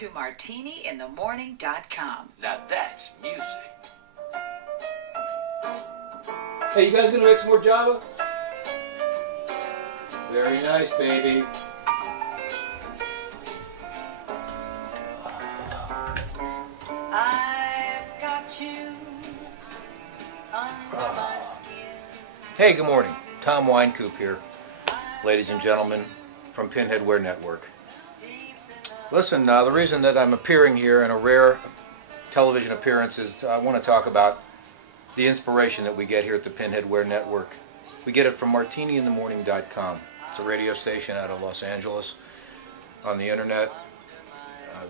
to martiniinthemorning.com. Now that's music. Hey, you guys gonna make some more Java? Very nice, baby. I've got you under my skin. Hey, good morning. Tom Winecoop here, ladies and gentlemen, from PINHEADWEAR Network. Listen, the reason that I'm appearing here in a rare television appearance is I want to talk about the inspiration that we get here at the PINHEADWEAR Network. We get it from martiniinthemorning.com. It's a radio station out of Los Angeles on the internet.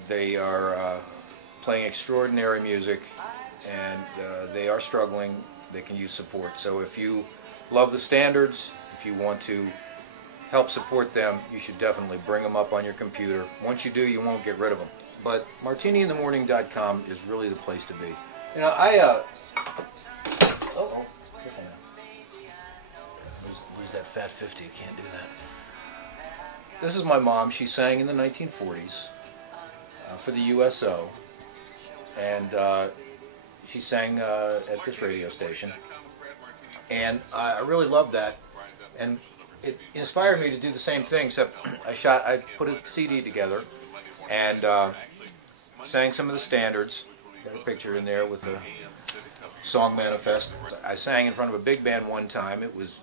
They are playing extraordinary music, and they are struggling. They can use support. So if you love the standards, if you want to help support them, you should definitely bring them up on your computer. Once you do, you won't get rid of them. But martiniinthemorning.com is really the place to be. You know, careful now. Lose that fat 50. You can't do that. This is my mom. She sang in the 1940s for the USO, and she sang at this radio station. And I really loved that, and it inspired me to do the same thing. Except I put a CD together and sang some of the standards. Got a picture in there with a song manifest. I sang in front of a big band one time. It was,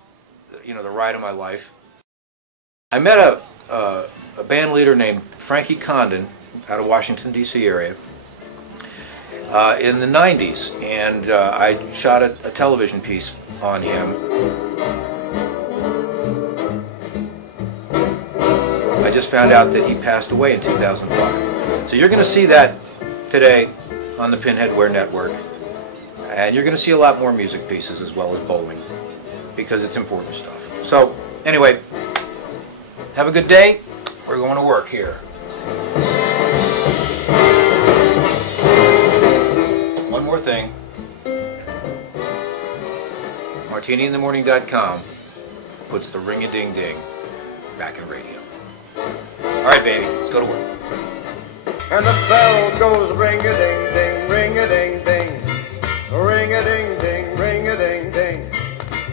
you know, the ride of my life. I met a band leader named Frankie Condon out of Washington, D.C. area in the 90s, and I shot a television piece on him. I just found out that he passed away in 2005. So you're going to see that today on the PINHEADWEAR Network. And you're going to see a lot more music pieces as well as bowling, because it's important stuff. So, anyway, have a good day. We're going to work here. One more thing. martiniinthemorning.com puts the ring-a-ding-ding back in radio. All right, baby, let's go to work. And the bell goes ring-a-ding-ding, ring-a-ding-ding. Ring-a-ding-ding, ring-a-ding-ding.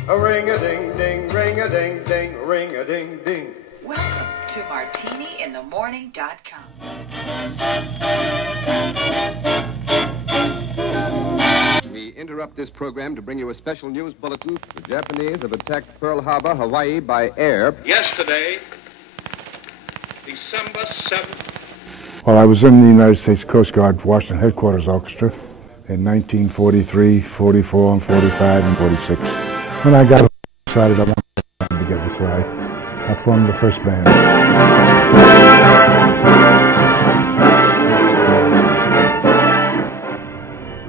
A ring-a-ding-ding, ring-a-ding-ding, ring-a-ding-ding. Welcome to martiniinthemorning.com. We interrupt this program to bring you a special news bulletin. The Japanese have attacked Pearl Harbor, Hawaii by air. Yesterday, December 7th. Well, I was in the United States Coast Guard Washington Headquarters Orchestra in 1943, 44, and 45, and 46. When I got excited, I wanted to get to fly. I formed the first band.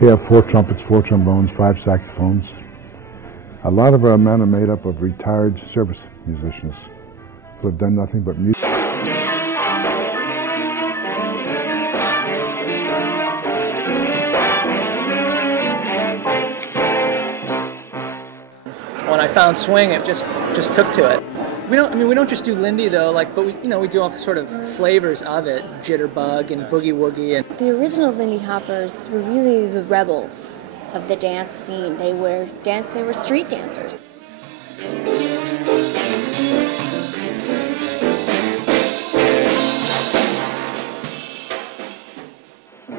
We have 4 trumpets, 4 trombones, 5 saxophones. A lot of our men are made up of retired service musicians who have done nothing but music. When I found swing, it just took to it. We don't just do Lindy though, but we do all sort of flavors of it, jitterbug and boogie woogie. And the original Lindy Hoppers were really the rebels of the dance scene. They were street dancers.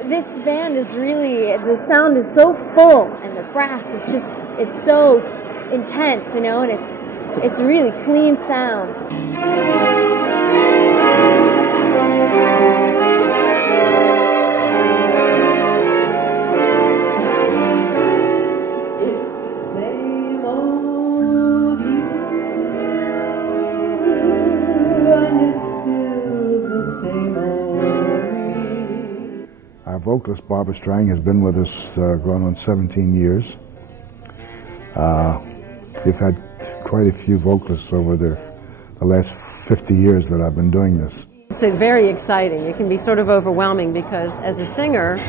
This band is really, the sound is so full and the brass is just, it's so intense, and it's really clean sound. It's the same old you, and it's still the same old me. Our vocalist, Barbara Strang, has been with us going on 17 years. We've had quite a few vocalists over the last 50 years that I've been doing this. It's very exciting. It can be sort of overwhelming because as a singer,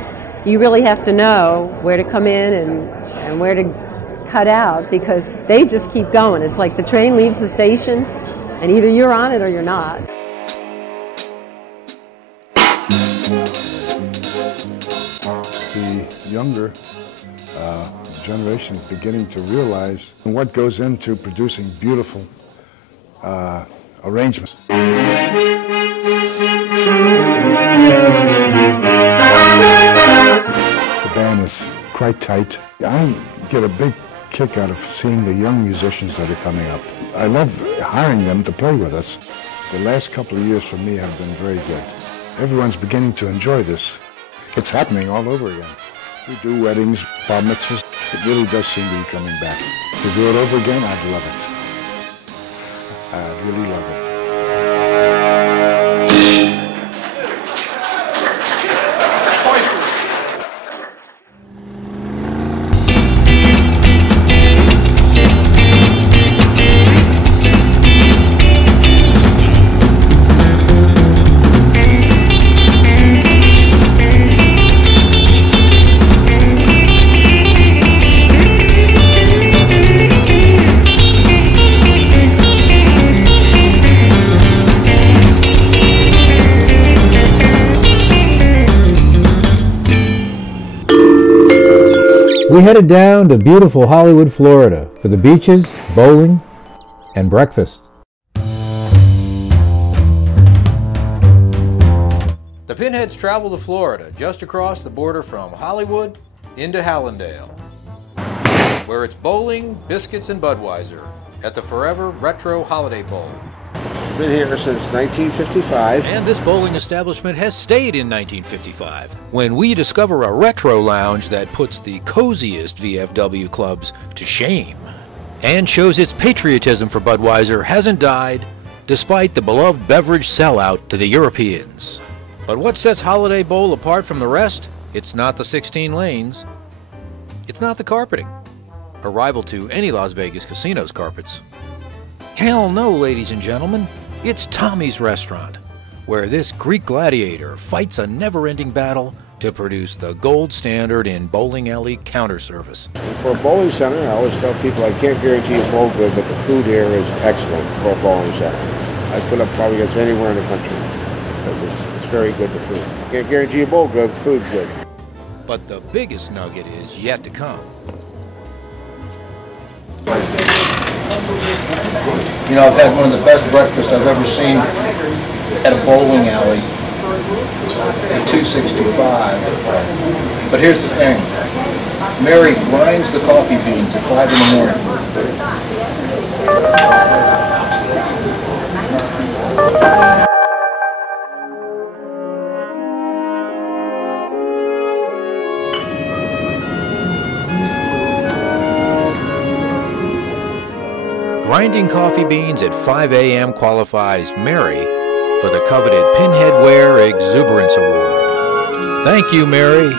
you really have to know where to come in and where to cut out, because they just keep going. It's like the train leaves the station and either you're on it or you're not. younger generation beginning to realize what goes into producing beautiful arrangements. The band is quite tight. I get a big kick out of seeing the young musicians that are coming up. I love hiring them to play with us. The last couple of years for me have been very good. Everyone's beginning to enjoy this. It's happening all over again. We do weddings, bar mitzvahs. It really does seem to be coming back. To do it over again, I'd love it. I'd really love it. We headed down to beautiful Hollywood, Florida for the beaches, bowling, and breakfast. The Pinheads travel to Florida, just across the border from Hollywood into Hallandale, where it's bowling, biscuits, and Budweiser at the Forever Retro Holiday Bowl. Been here since 1955. And this bowling establishment has stayed in 1955, when we discover a retro lounge that puts the coziest VFW clubs to shame and shows its patriotism for Budweiser hasn't died despite the beloved beverage sellout to the Europeans. But what sets Holiday Bowl apart from the rest? It's not the 16 lanes. It's not the carpeting, a rival to any Las Vegas casino's carpets. Hell no, ladies and gentlemen. It's Tommy's Restaurant, where this Greek gladiator fights a never-ending battle to produce the gold standard in bowling alley counter service. For a bowling center, I always tell people I can't guarantee a bowl good, but the food here is excellent for a bowling center. I put up probably against anywhere in the country because it's very good, the food. Can't guarantee a bowl good, food's good. But the biggest nugget is yet to come. You know, I've had one of the best breakfasts I've ever seen at a bowling alley at 265. But here's the thing. Mary grinds the coffee beans at 5 in the morning. Grinding coffee beans at 5 a.m. qualifies Mary for the coveted Pinheadwear Exuberance Award. Thank you, Mary.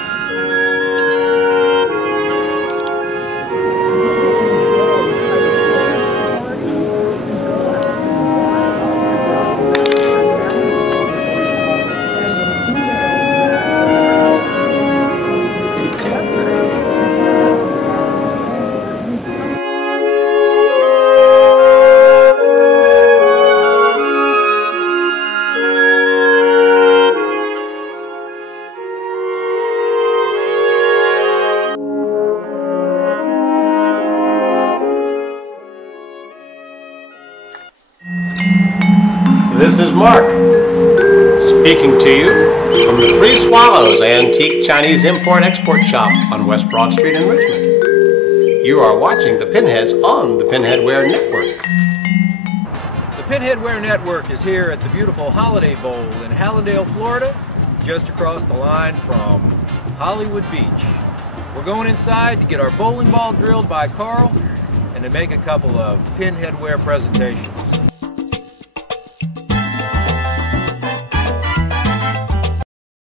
This is Mark, speaking to you from the Three Swallows Antique Chinese Import-Export Shop on West Broad Street in Richmond. You are watching the Pinheads on the Pinheadwear Network. The Pinheadwear Network is here at the beautiful Holiday Bowl in Hallandale, Florida, just across the line from Hollywood Beach. We're going inside to get our bowling ball drilled by Carl and to make a couple of Pinheadwear presentations.